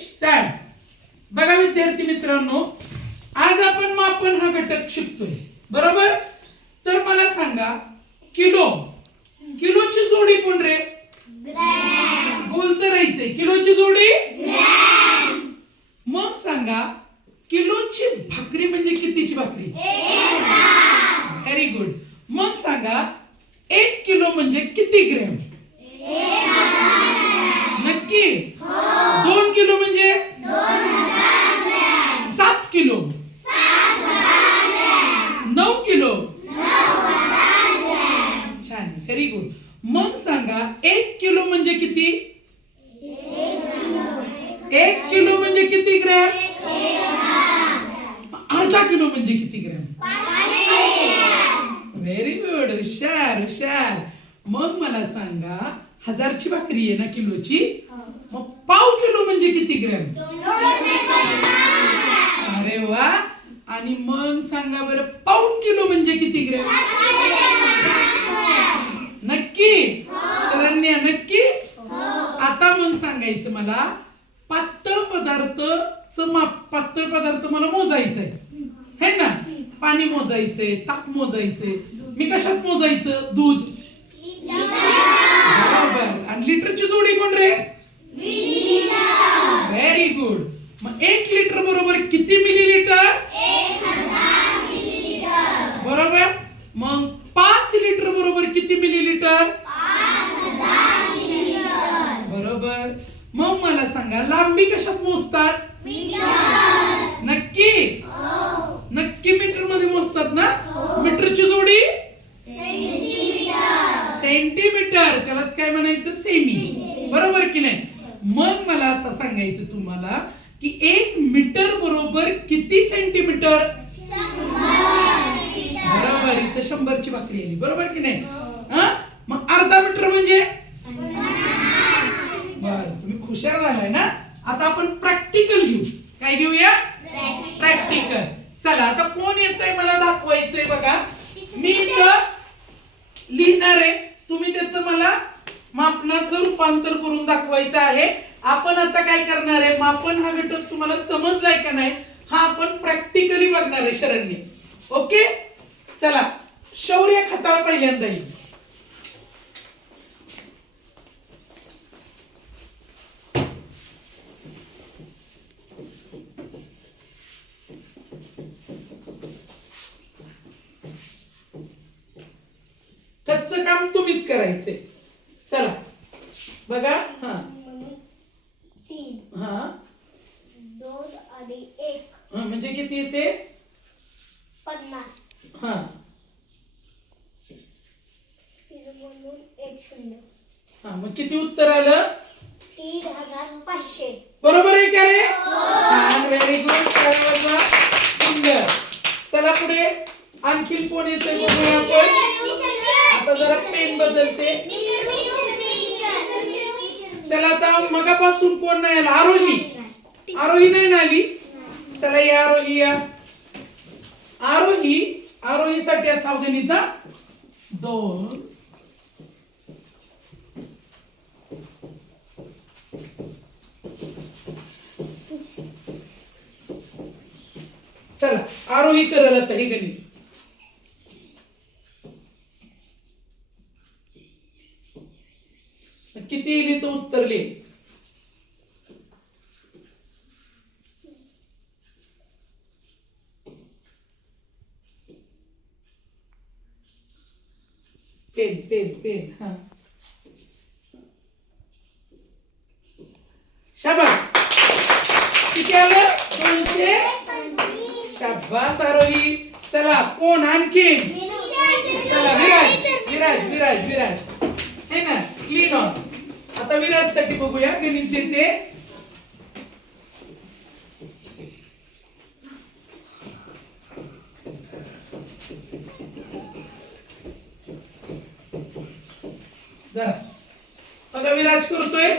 Start. बघा विद्यार्थी मित्रांनो, आज आपण मापन हा घटक शिकतोय, बरोबर? तर मला सांगा, किलो, किलोची जोडी कोण रे? ग्रॅम. बोलतं राहायचंय, किलोची जोडी ग्रॅम. मग सांगा, किलोची भाकरी म्हणजे कितीची भाकरी? Very good. मग सांगा, 1 किलो म्हणजे किती ग्रॅम? नक्की? 2 किलो म्हणजे 7 किलो. 9 किलो. छान, व्हेरी गुड. मग सांगा, 1 किलो म्हणजे किती? 1 किलो म्हणजे किती ग्रॅम? अर्धा किलो म्हणजे किती ग्रॅम? व्हेरी गुड, हुशार हुशार. मग मला सांगा, 1000ची भाकरी आहे ना किलोची, मग पाव किलो म्हणजे किती ग्रॅम? अरे वा. आणि मग सांगा बरं, पाऊण किलो म्हणजे किती ग्रॅम? नक्की? शरण्या नक्की? आता मग सांगायचं मला, पातळ पदार्थचं माप, पातळ पदार्थ मला मोजायचंय है ना? पाणी मोजायचंय, ताक मोजायचंय. मी कशात मोजायचं? दूध. बरोबर. आणि लिटरची जोडी कोण रे? Very good. मग 1 लिटर बरोबर किती मिलीलिटर? 1000 मिलीलिटर. बरोबर. मग 5 लिटर बरोबर किती मिलीलिटर? 5000 मिलीलिटर. बरोबर. मग मला सांगा, लांबी कशात मोजतात? मीटर. नक्की? नक्की मीटर मध्ये मोजतात ना? मीटरची जोडी? सेंटीमीटर. त्यालाच काय म्हणायचं? सेमी. बरोबर की नाही? मग मला आता सांगायचं तुम्हाला की 1 मीटर बरोबर किती सेंटीमीटर? 100. बरोबर. इथे 100ची भाकरी आली. बरोबर की नाही? मग अर्धा मीटर म्हणजे? बरं, तुम्ही हुशार झालाय ना. आता आपण प्रॅक्टिकल घेऊ. काय घेऊया? प्रॅक्टिकल. चला, आता कोण येतंय मला दाखवायचंय. बघा, मी इथं लिहिणार आहे, तुम्ही त्याचं मला मापनाचं रूपांतर करून दाखवायचं आहे. आपण आता काय करणार आहे, मापन हा घटक तुम्हाला समजलाय का नाही हा आपण प्रॅक्टिकली बघणार आहे शरण्य. ओके, चला. शौर्य खताळ पहिल्यांदा येईल. कच्चं काम तुम्हीच करायचंय. चला बघा. हा 3 हा 2 आणि 1 म्हणजे किती येते? 50. हा 3 म्हणून 1 0. हा मग किती उत्तर आलं? 3500. बरोबर आहे का रे? छान, व्हेरी गुड. सुंदर. चला पुढे. आणखीन कोण येतंय बघूया आपण. आता जरा पेन बदलते. चला, आता मगापासून कोण नाही आला? आरोही. आरोही नाही ना आली? चला या आरोही या. आरोही, आरोहीसाठी सावधानीचा 2. चला, आरोही करल आता हे गणित. किती येईल तो उत्तर लिह. Pen pen pen. हा, शाबास. किती आलं? 200. शाबास आरोही. चला, कोण आणखी? चला, विराज विराज विराज विराज है ना? Clean on. आता विराज साठी बघूया गणित देते. जरा बघा, विराज करतोय.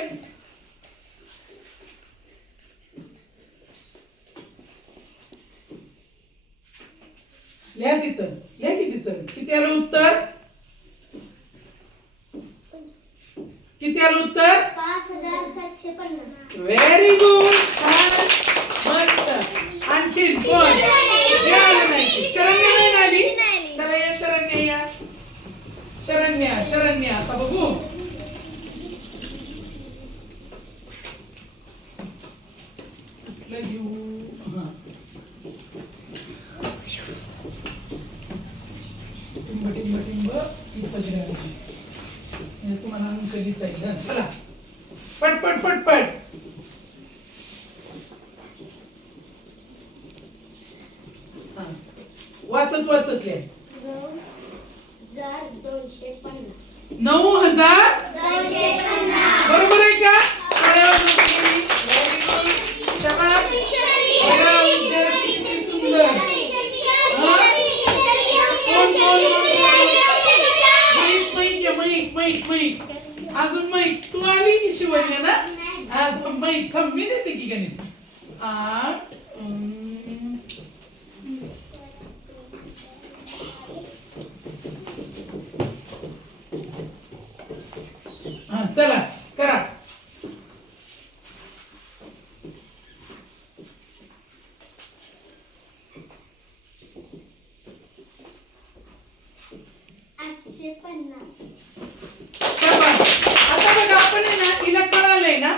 लिहा तिथं, लिहा की तिथं. किती आलं उत्तर? किती आलं उत्तर? 5750. Very good. कुठलं घेऊ? हा. टिंब टिंब टिंब टिंबची राहायची. म्हणजे तुम्हाला अंक लिहिता येईल. हा, चला पट पट पट पट. हा. वाचत वाचत लिहा. 9,250. 9,250 बरोबर आहे का? टाळ्या वाजवा सगळ्यांनी. Very good. शाबास. बघा, विद्यार्थी किती सुंदर. हा? कोण कोण मैक अजून मैक तू आली की शिवायला ना? मैक थांब मी देते की गणित. 8 हा चला करा. शाबास. आता बघा आपण आहे ना हिला कळालंय ना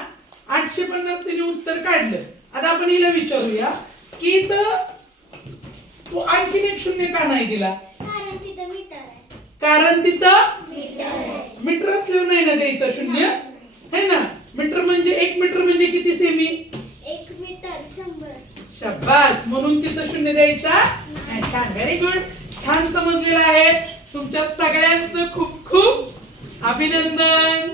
850 तिने उत्तर काढलं. आता आपण हिला विचारूया की इथं तू आणखीन एक शून्य का नाही दिला? कारण तिथं मीटर आहे. कारण तिथं मीटर आहे. मीटर असल्यावर नाही ना द्यायचं शून्य है ना. मीटर म्हणजे 1 मीटर म्हणजे किती सेमी? 1 मीटर 100. शाबास. म्हणून तिथं शून्य द्यायचा नाही. छान. Very good. छान समजलेलं आहे. तुमच्या सगळ्यांचं खूप खूप अभिनंदन.